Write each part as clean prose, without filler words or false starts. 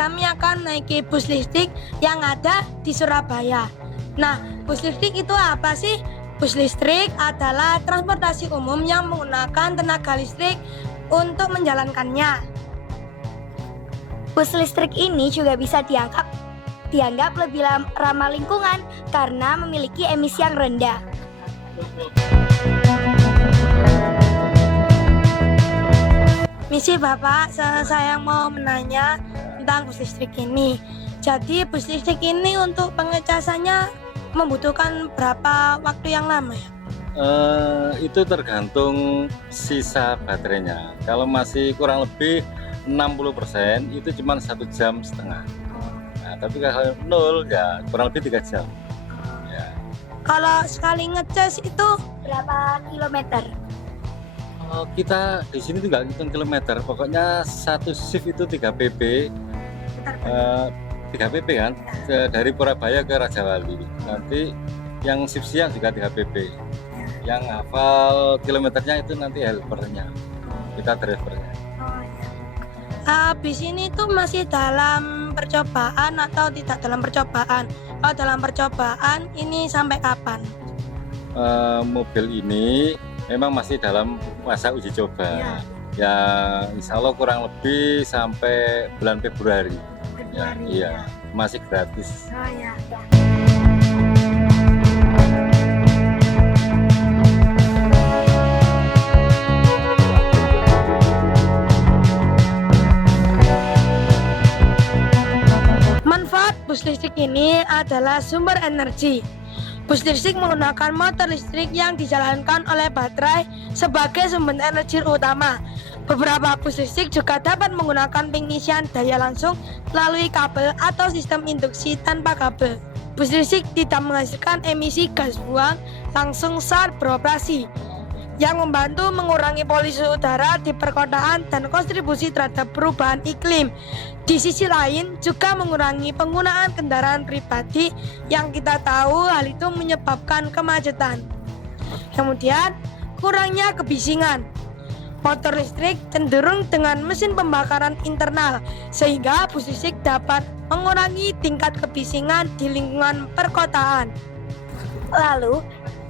kami akan naiki bus listrik yang ada di Surabaya. Nah, bus listrik itu apa sih? Bus listrik adalah transportasi umum yang menggunakan tenaga listrik untuk menjalankannya. Bus listrik ini juga bisa dianggap lebih ramah lingkungan karena memiliki emisi yang rendah. Misi Bapak, saya mau menanya tentang bus listrik ini. Jadi bus listrik ini untuk pengecasannya membutuhkan berapa waktu yang lama ya? Itu tergantung sisa baterainya. Kalau masih kurang lebih 60% itu cuma 1,5 jam. Nah, tapi kalau nol ya kurang lebih 3 jam. Ya. Kalau sekali ngecas itu Berapa kilometer? Kita di sini juga hitung kilometer. Pokoknya satu shift itu 3 pp. 3 pp kan dari Purabaya ke Raja Wali. Nanti yang shift siang juga 3 pp. Yang hafal kilometernya itu nanti helpernya, kita drivernya. bis ini tuh masih dalam percobaan atau tidak dalam percobaan? Kalau dalam percobaan ini sampai kapan? Mobil ini memang masih dalam masa uji coba. Ya, insya Allah kurang lebih sampai bulan Februari. Ya, iya, masih gratis. Manfaat bus listrik ini adalah sumber energi. Bus listrik menggunakan motor listrik yang dijalankan oleh baterai sebagai sumber energi utama. Beberapa bus listrik juga dapat menggunakan pengisian daya langsung melalui kabel atau sistem induksi tanpa kabel. Bus listrik tidak menghasilkan emisi gas buang langsung saat beroperasi, yang membantu mengurangi polusi udara di perkotaan dan kontribusi terhadap perubahan iklim. Di sisi lain juga mengurangi penggunaan kendaraan pribadi yang kita tahu hal itu menyebabkan kemacetan. Kemudian kurangnya kebisingan. Motor listrik cenderung dengan mesin pembakaran internal sehingga bus listrik dapat mengurangi tingkat kebisingan di lingkungan perkotaan. Lalu,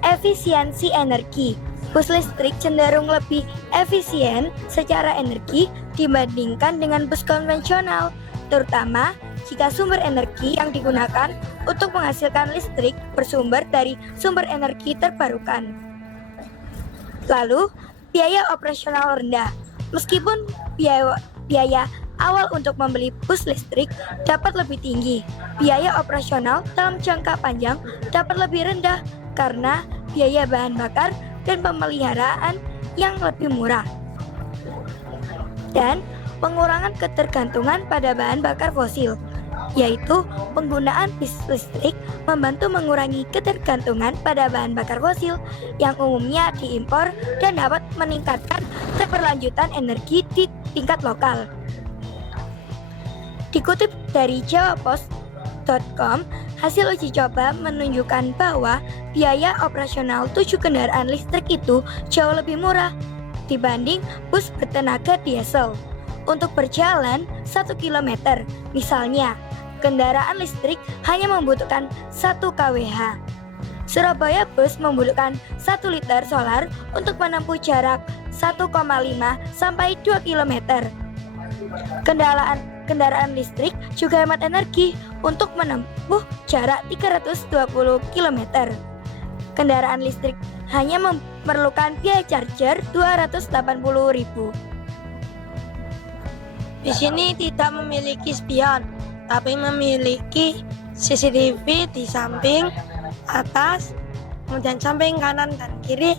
efisiensi energi. Bus listrik cenderung lebih efisien secara energi dibandingkan dengan bus konvensional, terutama jika sumber energi yang digunakan untuk menghasilkan listrik bersumber dari sumber energi terbarukan. Lalu, biaya operasional rendah. Meskipun biaya awal untuk membeli bus listrik dapat lebih tinggi, biaya operasional dalam jangka panjang dapat lebih rendah karena biaya bahan bakar dan pemeliharaan yang lebih murah, dan pengurangan ketergantungan pada bahan bakar fosil, yaitu penggunaan bis listrik membantu mengurangi ketergantungan pada bahan bakar fosil yang umumnya diimpor dan dapat meningkatkan keberlanjutan energi di tingkat lokal. Dikutip dari jawapost.com, hasil uji coba menunjukkan bahwa biaya operasional 7 kendaraan listrik itu jauh lebih murah dibanding bus bertenaga diesel. Untuk berjalan 1 km, misalnya, kendaraan listrik hanya membutuhkan 1 kWh. Surabaya Bus membutuhkan 1 liter solar untuk menempuh jarak 1,5 sampai 2 km. Kendaraan listrik juga hemat energi untuk menempuh jarak 320 km. Kendaraan listrik hanya memerlukan biaya charger 280.000. Di sini tidak memiliki spion, tapi memiliki CCTV di samping, atas, kemudian samping kanan dan kiri,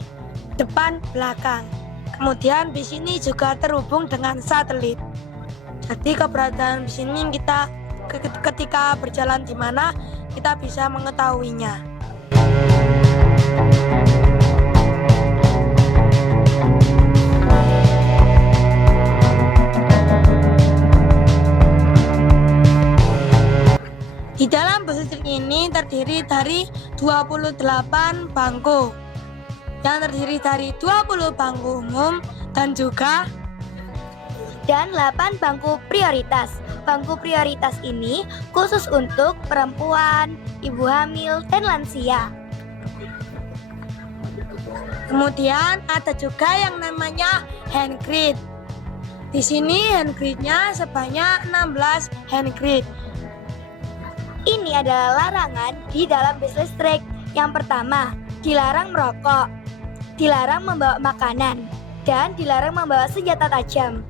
depan, belakang. Kemudian bis ini juga terhubung dengan satelit. Jadi keberadaan bis ini kita ketika berjalan di mana kita bisa mengetahuinya. Di dalam bus listrik ini terdiri dari 28 bangku, yang terdiri dari 20 bangku umum dan 8 bangku prioritas. bangku prioritas ini khusus untuk perempuan, ibu hamil, dan lansia. Kemudian ada juga yang namanya handgrid. Di sini handgridnya sebanyak 16 handgrid. Ini adalah larangan di dalam bis listrik. Yang pertama, dilarang merokok, dilarang membawa makanan, dan dilarang membawa senjata tajam.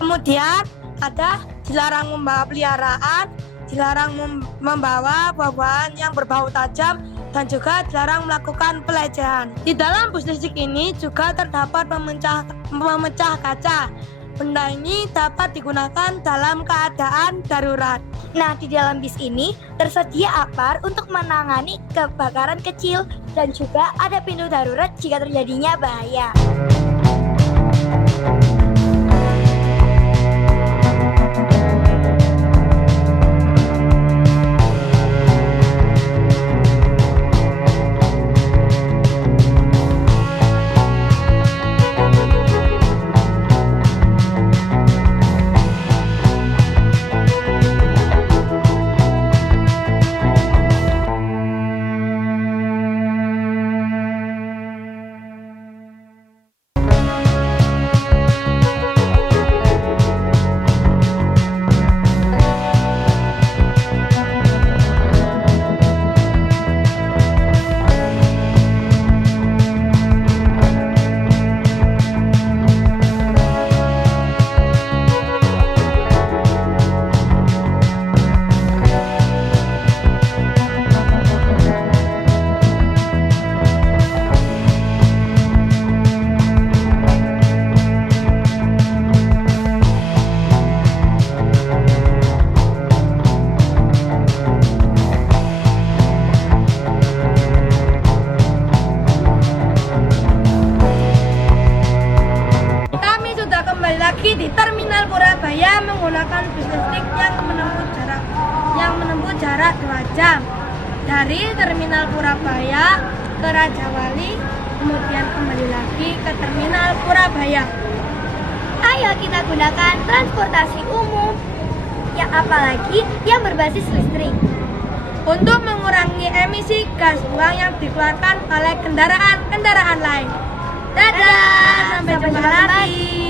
Kemudian ada dilarang membawa peliharaan, dilarang membawa buah-buahan yang berbau tajam, dan juga dilarang melakukan pelecehan. Di dalam bus listrik ini juga terdapat pemecah kaca. Benda ini dapat digunakan dalam keadaan darurat. Nah, di dalam bis ini tersedia apar untuk menangani kebakaran kecil dan juga ada pintu darurat jika terjadinya bahaya. Di Terminal Purabaya menggunakan bis listrik yang menempuh jarak 2 jam dari Terminal Purabaya ke Raja Wali, kemudian kembali lagi ke Terminal Purabaya. Ayo kita gunakan transportasi umum, yang apalagi yang berbasis listrik, untuk mengurangi emisi gas buang yang dikeluarkan oleh kendaraan-kendaraan lain. Dadah, sampai jumpa lagi.